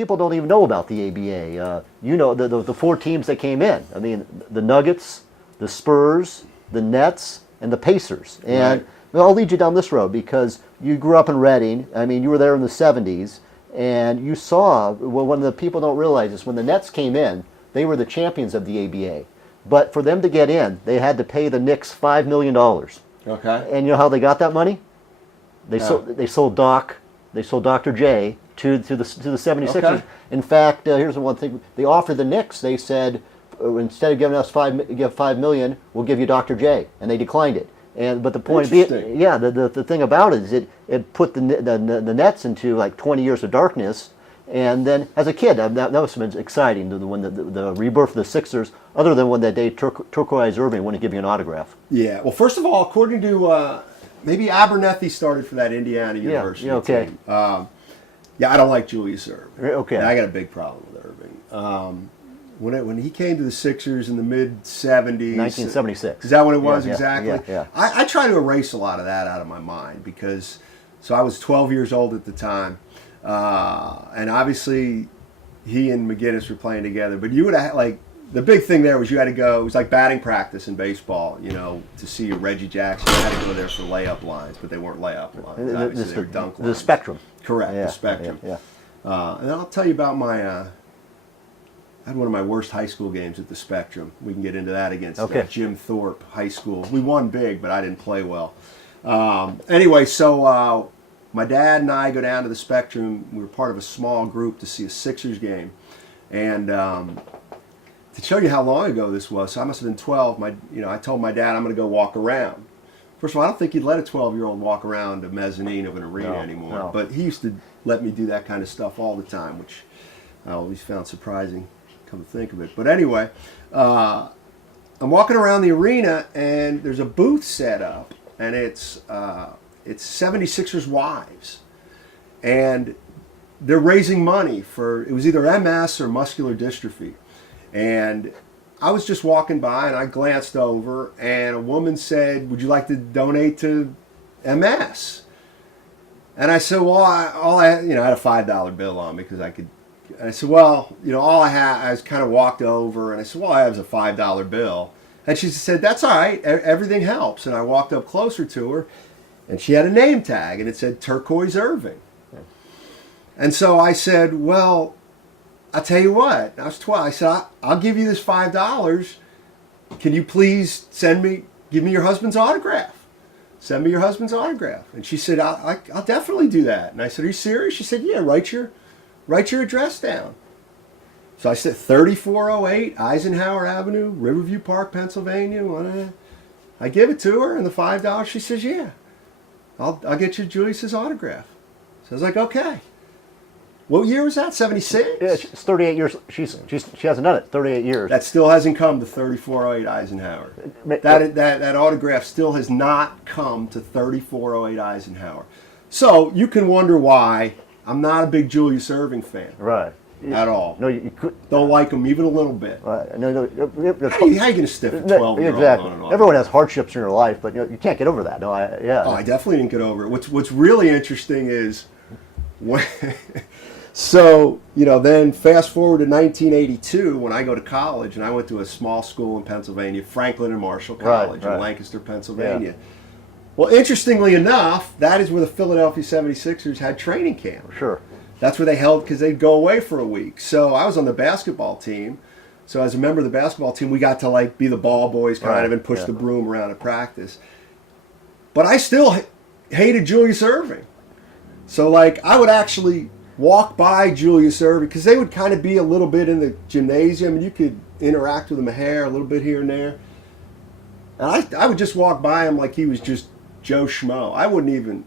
people don't even know about the ABA. You know, the four teams that came in. I mean, the Nuggets, the Spurs, the Nets, and the Pacers. And I'll lead you down this road because you grew up in Reading. I mean, you were there in the 70s, and you saw, well, one of the people don't realize is when the Nets came in, they were the champions of the ABA. But for them to get in, they had to pay the Knicks $5 million. Okay. And you know how they got that money? They sold Dr. J to the 76ers. Okay. In fact, here's the one thing. They offered the Knicks, they said, instead of giving us $5 million, we'll give you Dr. J. And they declined it. But the point being, the thing about it is it put the Nets into like 20 years of darkness. And then, as a kid, that must have been exciting, when the rebirth of the Sixers, other than when that day Turquoise Irving wouldn't give you an autograph. Yeah, well, first of all, according to, maybe Abernethy started for that Indiana University team. I don't like Julius Irving. Okay. And I got a big problem with Irving. When he came to the Sixers in the mid-'70s. 1976. Is that what it was exactly? Yeah. I try to erase a lot of that out of my mind because, so I was 12 years old at the time. And obviously, he and McGinnis were playing together. But you would have, like, the big thing there was you had to go, it was like batting practice in baseball, you know, to see your Reggie Jackson. You had to go there for layup lines, but they weren't layup lines. Obviously, they were dunk lines. The Spectrum. Correct, the Spectrum. Yeah. And I'll tell you about I had one of my worst high school games at the Spectrum. We can get into that against Jim Thorpe High School. We won big, but I didn't play well. Anyway, so my dad and I go down to the Spectrum. We were part of a small group to see a Sixers game. And to show you how long ago this was, so I must have been 12. I told my dad I'm going to go walk around. First of all, I don't think he'd let a 12-year-old walk around a mezzanine of an arena anymore. No. But he used to let me do that kind of stuff all the time, which I always found surprising, come to think of it. But anyway, I'm walking around the arena, and there's a booth set up, and it's 76ers wives. And they're raising money for, it was either MS or muscular dystrophy. And I was just walking by and I glanced over and a woman said, "Would you like to donate to MS?" And I said, well, I had a $5 bill on me because I could. And I said, well, all I had, I kind of walked over and I said, well, I have a $5 bill. And she said, that's all right, everything helps. And I walked up closer to her and she had a name tag and it said Turquoise Irving. And so I said, well, I'll tell you what, I was 12. I said, I'll give you this $5. Can you please give me your husband's autograph? Send me your husband's autograph. And she said, I'll definitely do that. And I said, are you serious? She said, yeah, write your address down. So I said, 3408 Eisenhower Avenue, Riverview Park, Pennsylvania. I give it to her and the $5. She says, yeah, I'll get you Julius's autograph. So I was like, okay. What year was that? 76? Yeah, it's 38 years. She hasn't done it. 38 years. That still hasn't come to 3408 Eisenhower. That autograph still has not come to 3408 Eisenhower. So you can wonder why I'm not a big Julius Irving fan. Right. At all. No, you could. Don't like him even a little bit. Right. No. How are you going to stiff a 12-year-old exactly. on an autograph? Everyone has hardships in their life, but you can't get over that. No, I definitely didn't get over it. What's really interesting is when. So, then fast forward to 1982 when I go to college, and I went to a small school in Pennsylvania, Franklin and Marshall College in Lancaster, Pennsylvania. Yeah. Well, interestingly enough, that is where the Philadelphia 76ers had training camp. Sure. That's where they held, because they'd go away for a week. So I was on the basketball team. So as a member of the basketball team, we got to be the ball boys kind of and push the broom around at practice. But I still hated Julius Irving. So I would actually walk by Julius Irving, because they would kind of be a little bit in the gymnasium, and you could interact with him a little bit here and there. And I would just walk by him like he was just Joe Schmo. I wouldn't even.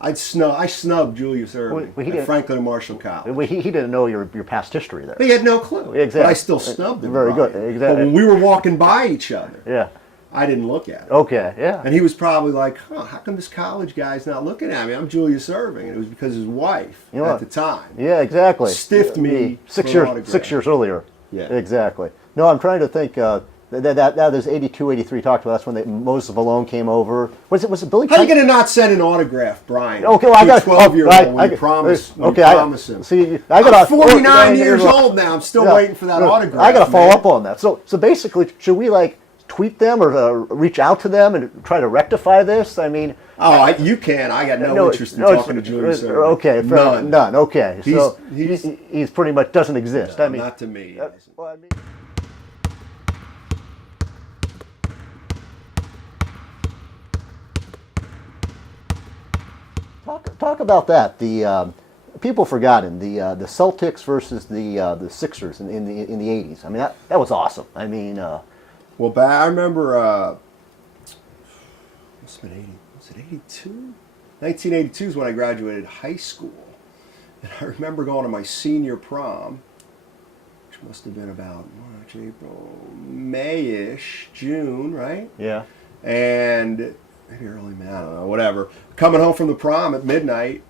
I snubbed Julius Irving at Franklin and Marshall College. Well, he didn't know your past history there. He had no clue. Exactly. But I still snubbed him. Very good. Exactly. But when we were walking by each other, I didn't look at him. Okay, yeah. And he was probably like, how come this college guy's not looking at me? I'm Julius Irving. And it was because his wife at the time. Yeah, exactly. Stiffed me 6 years earlier. Yeah. Exactly. No, I'm trying to think. That there's 82, 83 talked about. That's when Moses Malone came over. Was it Billy? How are you going to not send an autograph, Brian? Okay, well, I got 12-year-old. We promise him. See, I'm 49 years old now. I'm still waiting for that autograph. I got to follow up on that. So basically, should we like tweet them or reach out to them and try to rectify this? I mean, you can. I got no interest in talking to Julius. Okay, none. Okay, so he's pretty much doesn't exist. No, I mean, not to me. Well, I mean, talk about that. The people forgotten the Celtics versus the Sixers in the 80s. I mean, that was awesome. I mean, well, I remember. Must have been 80. Was it 82? 1982 is when I graduated high school, and I remember going to my senior prom, which must have been about March, April, May-ish, June, right? yeah. And maybe early May, I don't know, whatever. Coming home from the prom at midnight,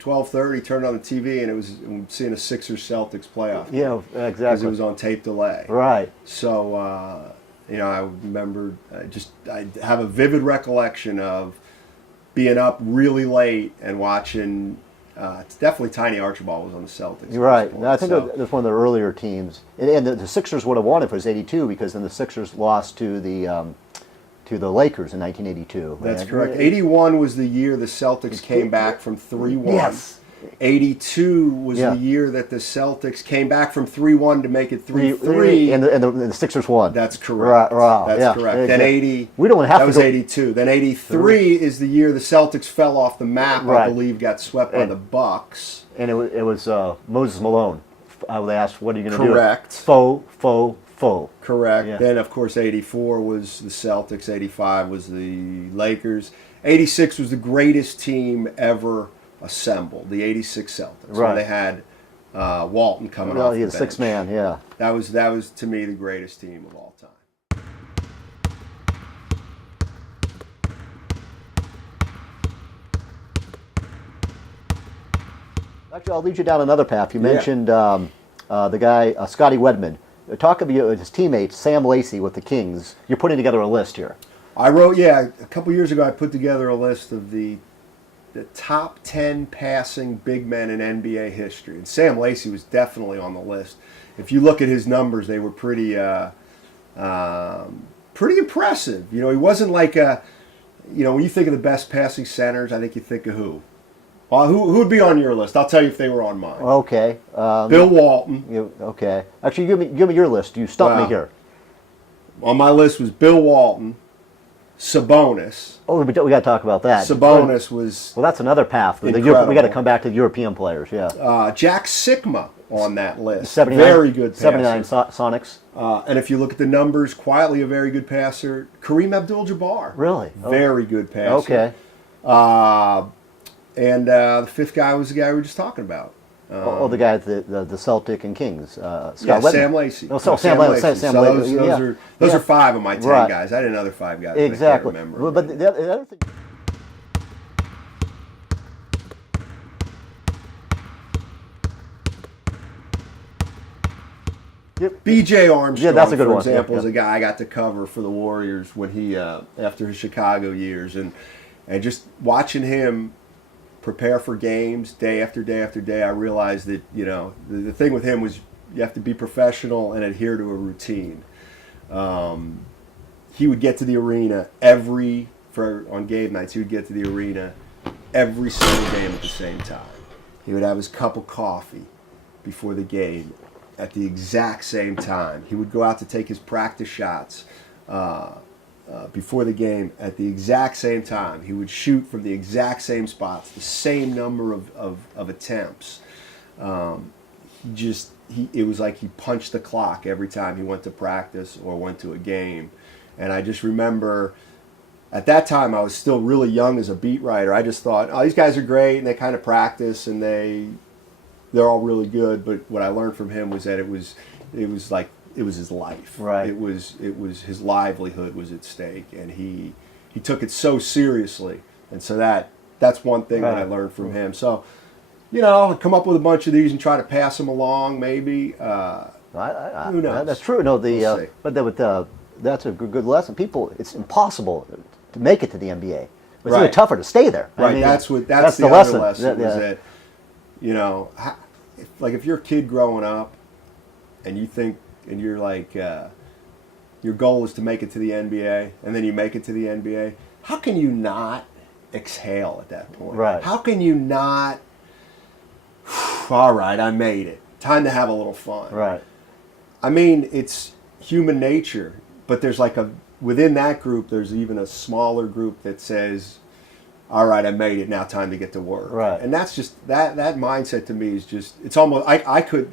12:30, turned on the TV, and I'm seeing a Sixers-Celtics playoff. Yeah, Because exactly. it was on tape delay. Right. So, I remember I have a vivid recollection of being up really late and watching. It's definitely Tiny Archibald was on the Celtics. You're right. I think that's one of the earlier teams, and the Sixers would have won if it was '82 because then the Sixers lost to the Lakers in 1982. That's And, correct. 81 was the year the Celtics came back from 3-1. Yes. 82 was the year that the Celtics came back from 3-1 to make it 3-3. And the Sixers won. That's correct. Right, That's correct. Exactly. Then 80. We don't have that to was go, 82. Then 83 is the year the Celtics fell off the map. Right. I believe got swept by the Bucks. And it was Moses Malone. They asked, "What are you going to do?" Correct. Faux. Correct. Yeah. Then, of course, 84 was the Celtics. 85 was the Lakers. 86 was the greatest team ever assembled, the 86 Celtics. Right. Where they had Walton coming off the bench. Sixth man, yeah. That was, to me, the greatest team of all time. Actually, I'll lead you down another path. You mentioned the guy, Scotty Wedman. Talk of his teammate, Sam Lacey with the Kings. You're putting together a list here. I wrote, a couple years ago, I put together a list of the top 10 passing big men in NBA history. And Sam Lacey was definitely on the list. If you look at his numbers, they were pretty impressive. He wasn't like when you think of the best passing centers, I think you think of who? Well, who would be on your list? I'll tell you if they were on mine. Okay. Bill Walton. Okay. Actually, give me your list. You stumped me here. On my list was Bill Walton, Sabonis. Oh, we got to talk about that. Sabonis was. Well, that's another path. We got to come back to the European players. Yeah. Jack Sikma on that list. 79, very good passer. 79 Sonics. And if you look at the numbers, quietly a very good passer. Kareem Abdul-Jabbar. Really? Very good passer. Okay. And the fifth guy was the guy we were just talking about. The guy at the Celtic and Kings. Scott Wedman. Sam Lacey. Oh, Sam Lacey. So those are 5 of my 10 guys. I had another 5 guys. Exactly. I can't remember. Well, but the other thing. B.J. Armstrong, that's a good for one. example, is a guy I got to cover for the Warriors when he after his Chicago years, and just watching him prepare for games day after day after day, I realized that the thing with him was you have to be professional and adhere to a routine. He would get to the arena on game nights. He would get to the arena every single game at the same time. He would have his cup of coffee before the game at the exact same time. He would go out to take his practice shots before the game at the exact same time. He would shoot from the exact same spots, the same number of attempts. It was like he punched the clock every time he went to practice or went to a game. And I just remember at that time I was still really young as a beat writer. I just thought, oh, these guys are great and they kind of practice and they're all really good. But what I learned from him was that it was his life. Right. It was his livelihood was at stake, and he took it so seriously. And so that's one thing that I learned from him. So, I'll come up with a bunch of these and try to pass them along, maybe. Who knows? That's true. No, We'll see. but with that's a good lesson. People, it's impossible to make it to the NBA. It's Right. really tougher to stay there. Right, I mean, that's the the other lesson. lesson. Yeah. Is that, you know, if you're a kid growing up, and you think, and you're like, your goal is to make it to the NBA, and then you make it to the NBA, how can you not exhale at that point? Right. How can you not? All right, I made it. Time to have a little fun. Right. I mean, it's human nature, but there's like within that group, there's even a smaller group that says, all right, I made it, now time to get to work. Right. And that's just, that mindset to me is just, it's almost, I couldn't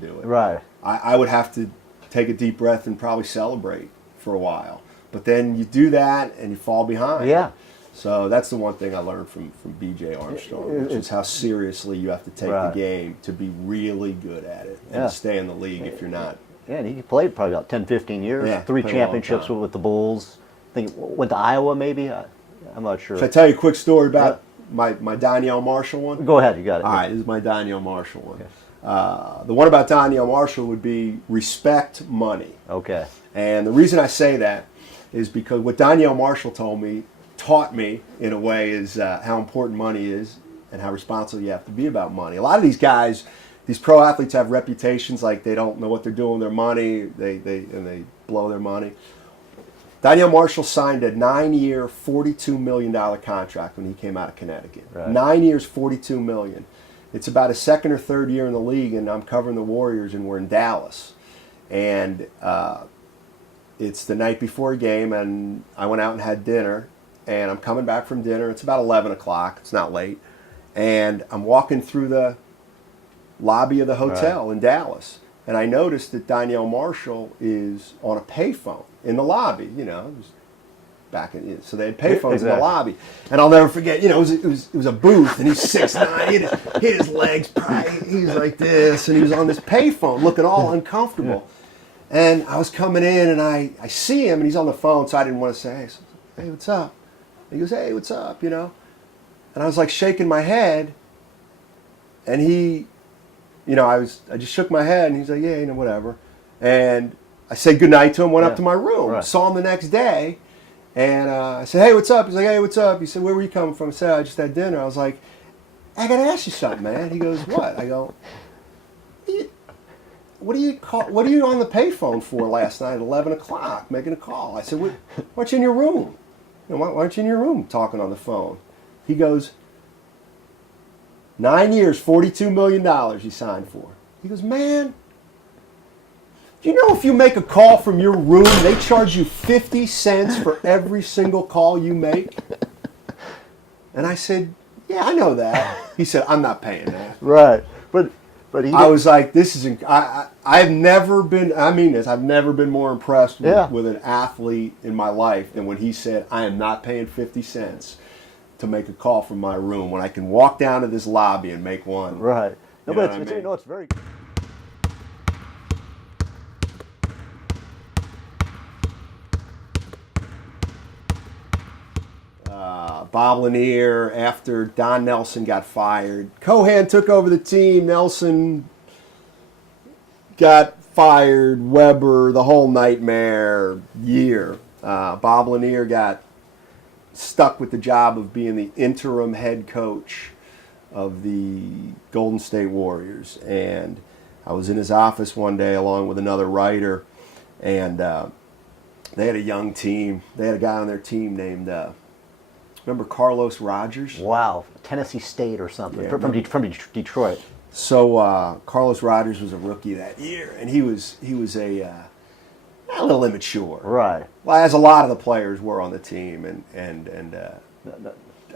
do it. Right. I would have to take a deep breath and probably celebrate for a while. But then you do that and you fall behind. Yeah. So that's the one thing I learned from B.J. Armstrong, which is how seriously you have to take Right. the game to be really good at it and Yeah. to stay in the league if you're not. Yeah, and he played probably about 10, 15 years. Yeah, 3 played a long championships time. with the Bulls. I think went to Iowa maybe. I'm not sure. Should I tell you a quick story about my Danielle Marshall one? Go ahead, you got it. All right, this is my Danielle Marshall one. The one about Danielle Marshall would be respect money. Okay. And the reason I say that is because what Danielle Marshall taught me in a way is how important money is and how responsible you have to be about money. A lot of these guys, these pro athletes have reputations like they don't know what they're doing with their money, they blow their money. Danielle Marshall signed a 9-year, $42 million contract when he came out of Connecticut. Right. 9 years, $42 million. It's about his second or third year in the league, and I'm covering the Warriors, and we're in Dallas. And it's the night before a game, and I went out and had dinner, and I'm coming back from dinner. It's about 11 o'clock. It's not late. And I'm walking through the lobby of the hotel in Dallas, and I noticed that Danielle Marshall is on a payphone in the lobby. You know, it was back in, so they had payphones in the lobby. And I'll never forget. You know, it was a booth, and he's 6'9", hit his legs, he's like this, and he was on this payphone, looking all uncomfortable. And I was coming in, and I see him, and he's on the phone, so I didn't want to say, hey, what's up? He goes, hey, what's up? You know, and I was like shaking my head, and he. You know, I just shook my head, and he's like, yeah, you know, whatever. And I said goodnight to him, went up to my room, saw him the next day, and I said, hey, what's up? He's like, hey, what's up? He said, where were you coming from? I said, I just had dinner. I was like, I got to ask you something, man. He goes, what? I go, what are you on the payphone for last night at 11 o'clock making a call? I said, why aren't you in your room? You know, why aren't you in your room talking on the phone? He goes, 9 years, $42 million he signed for. He goes, man, do you know if you make a call from your room, they charge you 50 cents for every single call you make? And I said, yeah, I know that. He said, I'm not paying that. Right. But I was like, this is, I've never been, I mean this, I've never been more impressed with an athlete in my life than when he said, I am not paying 50 cents to make a call from my room when I can walk down to this lobby and make one. Right. No, You but know it's, what I mean? it's very. Bob Lanier, after Don Nelson got fired, Cohan took over the team. Nelson got fired. Weber, the whole nightmare year. Bob Lanier got stuck with the job of being the interim head coach of the Golden State Warriors. And I was in his office one day along with another writer, and they had a young team. They had a guy on their team named, remember Carlos Rogers? Wow. Tennessee State or something. Yeah, from Detroit. So Carlos Rogers was a rookie that year, and he was a little immature. Right. Well, as a lot of the players were on the team, and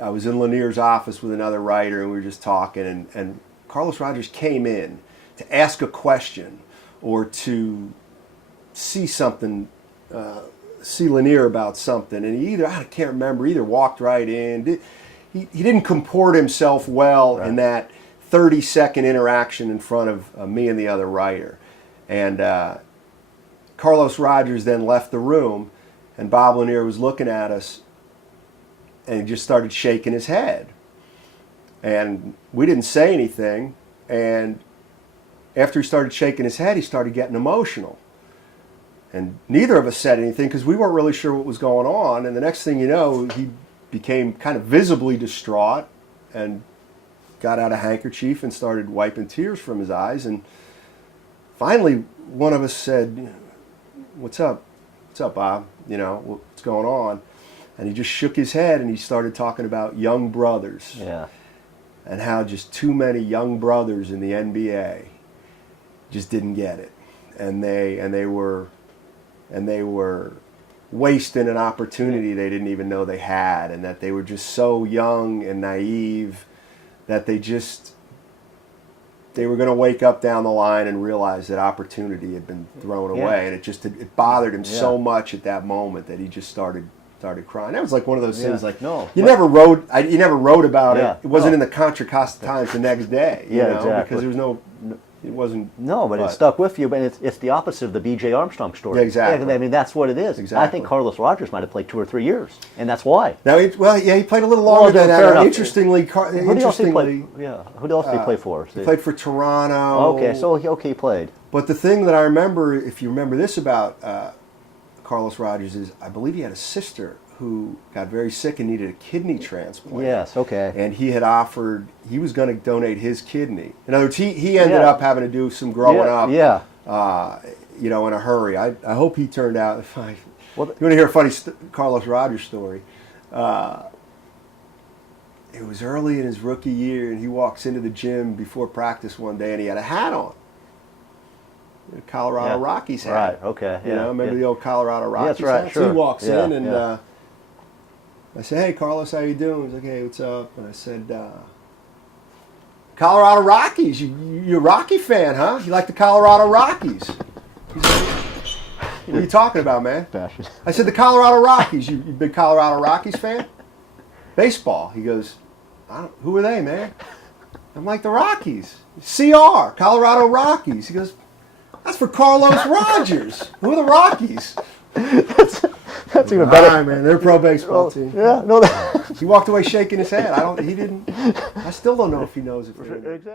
I was in Lanier's office with another writer, and we were just talking, and Carlos Rogers came in to ask a question or to see something, see Lanier about something, and he I can't remember, either walked right in. He didn't comport himself well in that 30-second interaction in front of me and the other writer. And Carlos Rogers then left the room, and Bob Lanier was looking at us, and he just started shaking his head. And we didn't say anything, and after he started shaking his head, he started getting emotional. And neither of us said anything because we weren't really sure what was going on. And the next thing you know, he became kind of visibly distraught and got out a handkerchief and started wiping tears from his eyes. And finally, one of us said, "What's up? What's up, Bob? What's going on?" And he just shook his head and he started talking about young brothers. Yeah. And how just too many young brothers in the NBA just didn't get it. And they were wasting an opportunity they didn't even know they had, and that they were just so young and naive that they were going to wake up down the line and realize that opportunity had been thrown away. And it bothered him so much at that moment that he just started crying. That was like one of those things. Like, no, you never wrote about it. It wasn't no. in the Contra Costa Times the next day. Exactly. Because there was no. It wasn't. No, but it stuck with you. But it's the opposite of the B.J. Armstrong story. Yeah, exactly. Yeah, I mean, that's what it is. Exactly. I think Carlos Rogers might have played 2 or 3 years, and that's why. Now, he played a little longer than fair that. enough. Interestingly, Who else did he play? Yeah, who else did he play for? He played for Toronto. Okay, so he played. But the thing that I remember, if you remember this about Carlos Rogers, is I believe he had a sister who got very sick and needed a kidney transplant. Yes, okay. And he had offered, he was going to donate his kidney. In other words, he ended up having to do some growing up, in a hurry. I hope he turned out, you want to hear a funny Carlos Rogers story? It was early in his rookie year, and he walks into the gym before practice one day, and he had a hat on. A Colorado Rockies hat. Right, okay. Remember the old Colorado Rockies that's right, hat? sure. So he walks in, and I said, "Hey, Carlos, how you doing?" He's like, "Hey, what's up?" And I said, "Colorado Rockies. You're a Rocky fan, huh? You like the Colorado Rockies?" He's like, "What are you talking about, man?" I said, "The Colorado Rockies. You big Colorado Rockies fan? Baseball." He goes, "Who are they, man?" I'm like, "The Rockies. CR, Colorado Rockies." He goes, "That's for Carlos Rogers. Who are the Rockies?" That's even better. All right, man. They're a pro baseball team. Yeah, no. He walked away shaking his head. He didn't. I still don't know if he knows it. Exactly.